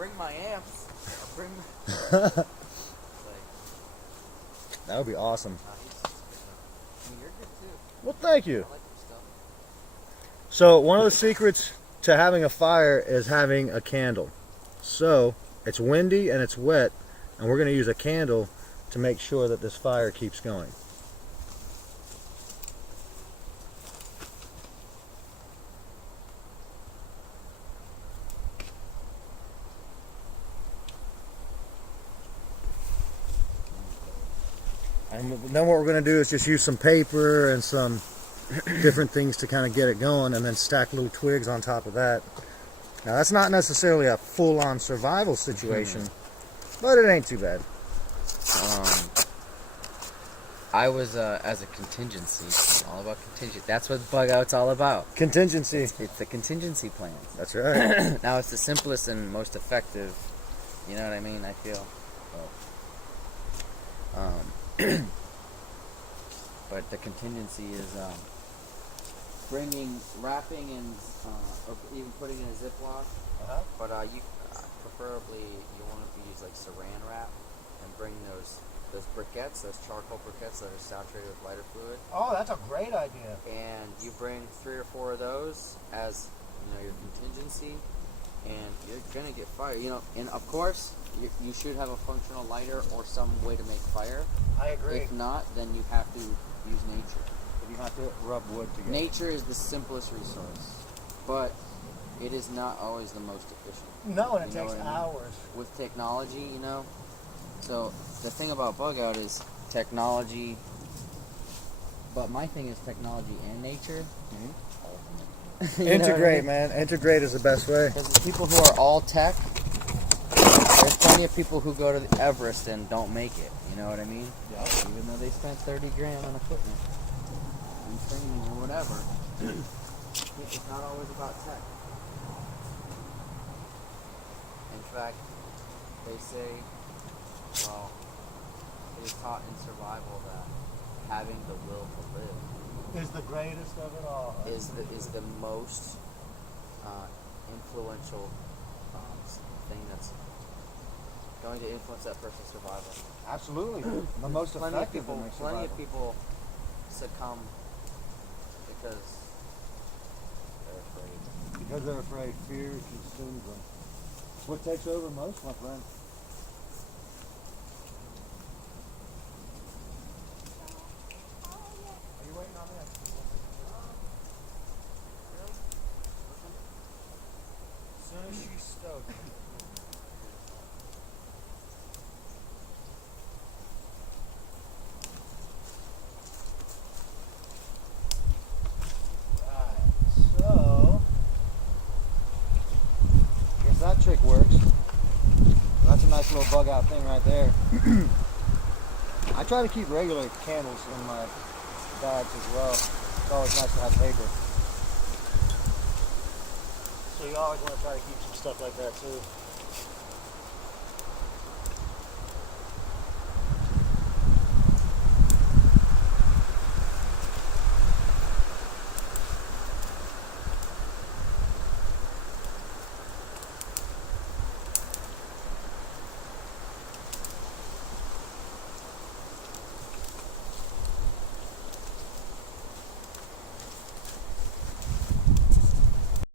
bring my amps. I'll bring my... That would be awesome. I mean, you're good too. Well, thank you. I like your stuff. So one of the secrets to having a fire is having a candle. So it's windy and it's wet, and we're going to use a candle to make sure that this fire keeps going. And then what we're going to do is just use some paper and some different things to kind of get it going, and then stack little twigs on top of that. Now that's not necessarily a full-on survival situation, but it ain't too bad. I was as a contingency, all about contingency. That's what bug out's all about. Contingency. It's the contingency plan. That's right. Now it's the simplest and most effective. You know what I mean? I feel. But the contingency is wrapping and or even putting in a Ziploc. But you preferably you want to use like Saran wrap and bring those briquettes, those charcoal briquettes that are saturated with lighter fluid. Oh, that's a great idea. And you bring 3 or 4 of those as your contingency, and you're gonna get fire. And of course you should have a functional lighter or some way to make fire. I agree. If not, then you have to use nature. You have to rub wood together. Nature is the simplest resource, but it is not always the most efficient. No, and it takes hours. With technology, So the thing about bug out is technology, but my thing is technology and nature. Integrate, man. Integrate is the best way. Because the people who are all tech, there's plenty of people who go to the Everest and don't make it. You know what I mean? Yeah. Even though they spent $30 grand on equipment and training or whatever, it's not always about tech. In fact, they say, well, it is taught in survival that having the will to live Is the greatest of it all. is the most influential thing that's going to influence that person's survival. Absolutely. The most effective in their Plenty of survival. people succumb because they're afraid. Because they're afraid. Fear consumes them. What takes over most, my friend? Are you waiting on me? Really? As soon as she's stoked. So, guess that trick works. That's a nice little bug out thing right there. I try to keep regular candles in my bags as well. It's always nice to have paper. So you always want to try to keep some stuff like that too.